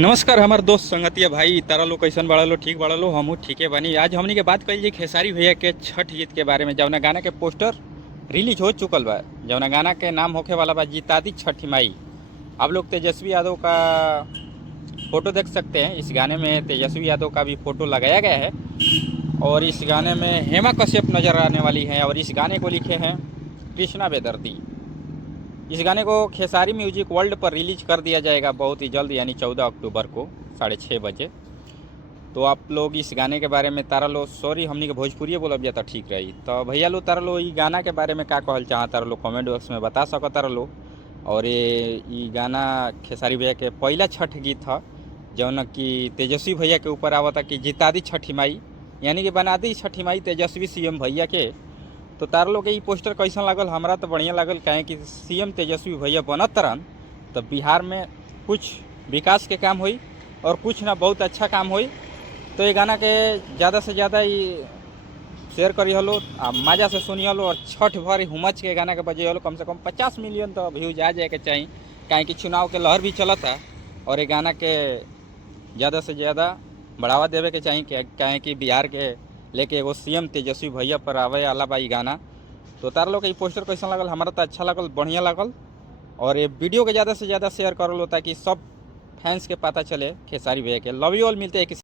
नमस्कार हमार दोस्त संगतिया भाई तारा लो कैसन बड़ा लो ठीक बड़ा लो हमू ठीके बनी। आज हमनी के बात कल जी खेसारी भैया के छठ गीत के बारे में। जौना गाना के पोस्टर रिलीज हो चुकल बा, जौना गाना के नाम होखे वाला बा जिता दी छठी माई। आप लोग तेजस्वी यादव का फोटो देख सकते हैं। इस गाने में तेजस्वी यादव का भी फोटो लगाया गया है और इस गाने में हेमा कश्यप नजर आने वाली हैं और इस गाने को लिखे हैं कृष्णा बेदर्दी। इस गाने को खेसारी म्यूजिक वर्ल्ड पर रिलीज कर दिया जाएगा बहुत ही जल्द, यानी 14 अक्टूबर को 6:30 बजे। तो आप लोग इस गाने के बारे में तारा लो सॉरी हमनी के भोजपुरी बोलब जाता ठीक रही। तो भैया लो तारा लो ई गाना के बारे में का कहल चाह तारा लो कमेंट बॉक्स में बता सकत तारा लो। और ये गाना खेसारी भैया के पहला छठ गीत था जौन कि तेजस्वी भैया के ऊपर आवता कि जिता दी छठी माई, यानी कि बना दी छठी माई तेजस्वी सीएम भैया के। तो तार लोग के ई पोस्टर कैसन लागल? हमरा तो बढ़िया लागल, काहे कि सीएम तेजस्वी भैया बनत तरन तो बिहार में कुछ विकास के काम हुई और कुछ ना बहुत अच्छा काम हुई। तो ये गाना के ज़्यादा से ज़्यादा शेयर करी हलो, मजा से सुनी हलो और छठ भर हुमच के गाना के बजे हलो। कम से कम 50 मिलियन तो व्यूज आ जाए के चाहिए, काहे कि चुनाव के लहर भी चलता और ये गाना के ज़्यादा से ज़्यादा बढ़ावा देवे के चाहिए, काहे कि बिहार के लेके एगो सीएम तेजस्वी भैया पर आवे वाला बा ई गाना। तो तार लोग के पोस्टर कैसा लगल? हमारा तो अच्छा लगल, बढ़िया लगल। और ये वीडियो के ज़्यादा से ज़्यादा शेयर कर लो ताकि सब फैंस के पता चले खेसारी भैया के। लव यू ऑल, मिलते हैं